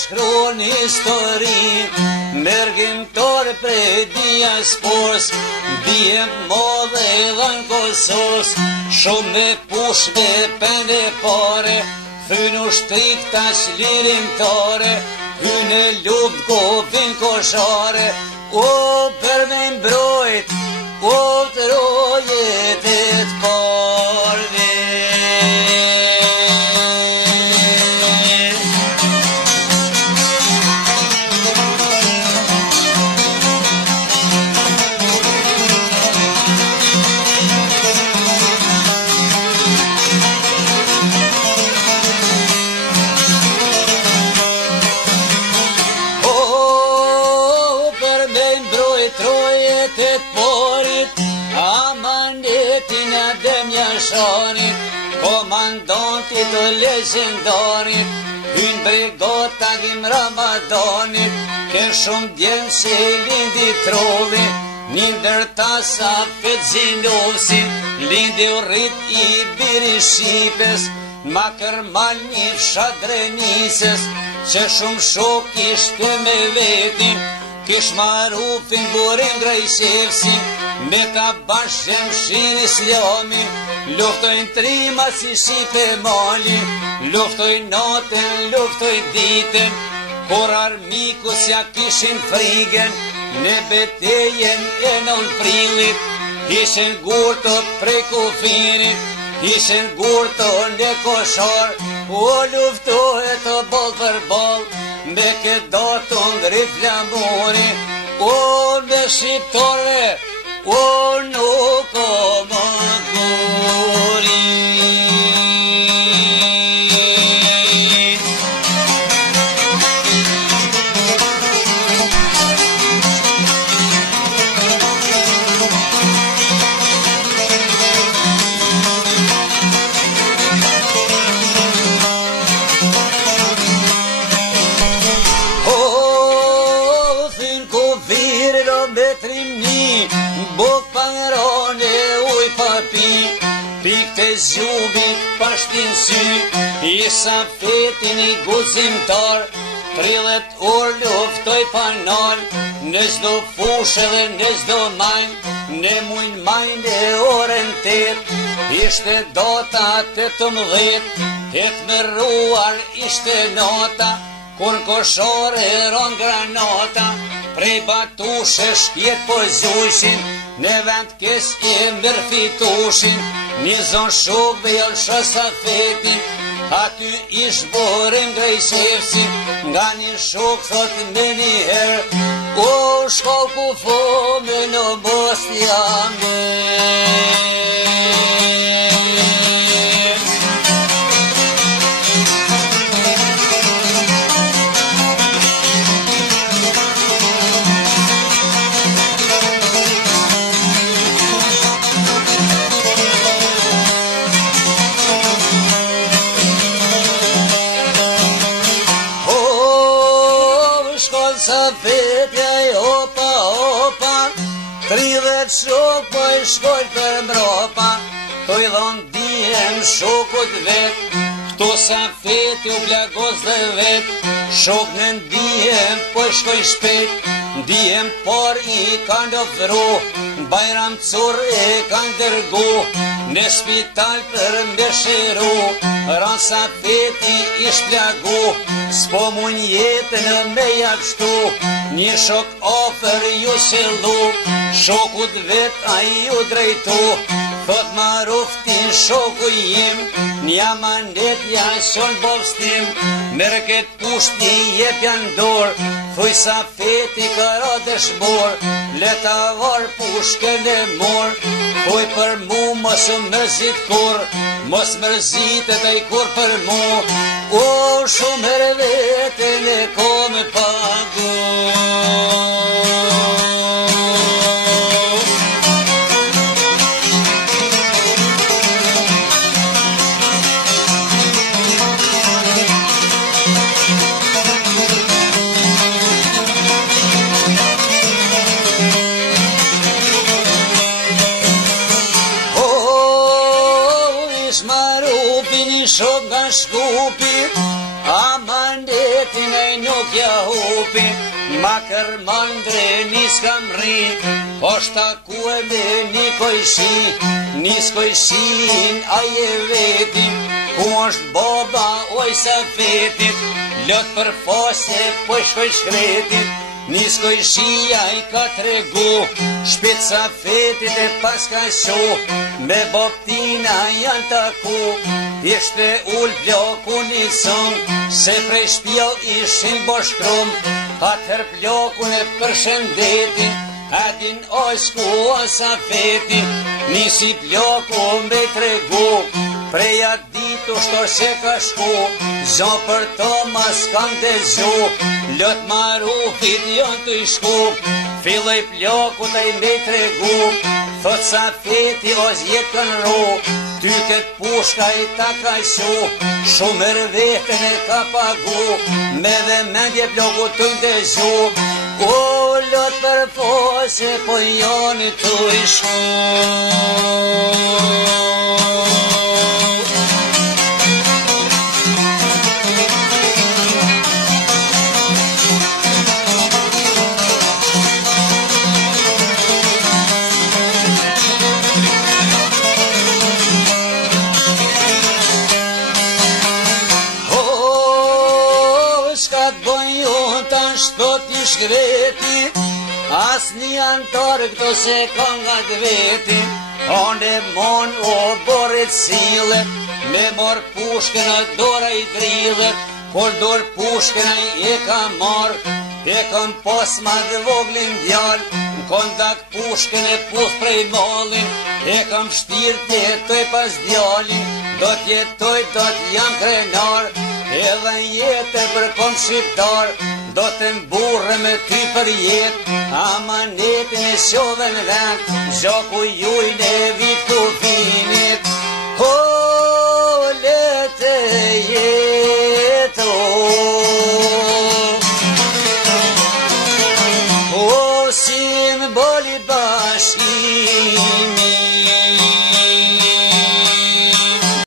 shkruan histori, mergjimtor prej diaspors, bie modhe edhe në Kosovës, shumë me push me pende pare, hynë ushtrik tash lirimtare, hynë luft kopin koshare, o për me mbrojt, o të rojet e të parve. Komandantit të legendarit, hynë brigata dim Ramadanit, kërë shumë djenë se lindi trolli, një ndërtasa këtë zinosin, lindi u rrit i biri Shqipes, ma kërmal një fshat drenises, që shumë shok ishte me vetin, kish marufin burim grejshefsin, me ta bashkëm shiri Islami, luftojnë trima si Shqipe Mali, luftojnë natën, luftojnë ditën, kur armikus ja kishin frigen, në betejen e 9 prillit, ishin gurto prej kufinit, ishin gurto në koshar, o luftohet o ball për ball, me këtë daton ngrit flamuri, o me shqiptore, o nuk o më guri. Zjubit pashtin sy, isa fetin I guzimtar, 30 orë luftoj panal, në zdo fushë dhe në zdo majnë, në mujnë majnë e orën 8, ishte data 18, et me ruar ishte nota, kur në koshore ron granata, prej batushe shpjet po zujshin, në vend kes I mërfitushin, një zonë shokve jallë shësa fetin, aty ish borim grejshefsi, nga një shok thot me një herë, o shkall ku fome në mos t'jame. Shok po I shkoj për mropa, to I dhon dihem shokut vet, këto sa feti u plagos dhe vet, shok në ndihem po I shkoj shpet, ndihem por I kanë dofru, Bajram cur e kanë dërgu, në spital për me shiru, ransa feti ish plagu, s'po mun jetën me japshtu, një shok ofër ju sillu, shokut vet a ju drejtu, thot maruftin shoku jim, një manet jason bovstim, merë ket pusht një jep janë dor, thuj sa feti këra dëshmor, leta var pushken e mor, thuj për mu mos mërzit kur, mos mërzitet e kur për mu, o shumë herë vetën e ko me pagu. Shok nga shkupi, amande vetin e nuk ja hupi, ma kërmandre nis kam ri, poshta ku e me nikoj shi, niskoj shin aje vetin, ku është baba oj sa fetit, lot për fose po shkoj shkretit, niskoj shia i ka tregu, shpica fetit e pas ka shu, me boptina janë taku, ishte ull ploku një sëm, se prej shpjo ishin boshkrum, katër plokun e përshëndetin, adin osku osa fetin, nisi ploku me tregu, preja ditu shto se ka shku, zon për Tomas kam dezu, lot marufit jon të shku, filloj ploku të i me tregu, thot sa feti o zjetën ru, ty këtë pushka i ta ka shu, shumër vetën e ka pagu, me dhe mendje ploku të ndezu, ku lot për fose po janë të i shku. Shkreti, as një antar këto se kongat veti, ane mon o borit silet, me mor pushkën e dora i drillet, kur dor pushkën e ka mar, e kam pas ma dhe voglin djall, në kondak pushkën e puth prej malin, e kam shtirë tjetoj pas djallin, do tjetoj do t'jam krenar, edhe jetë për kom shqiptar, do të mburre me ty për jet, amanetin e shove në vend, gjoku juj në vit ku finit.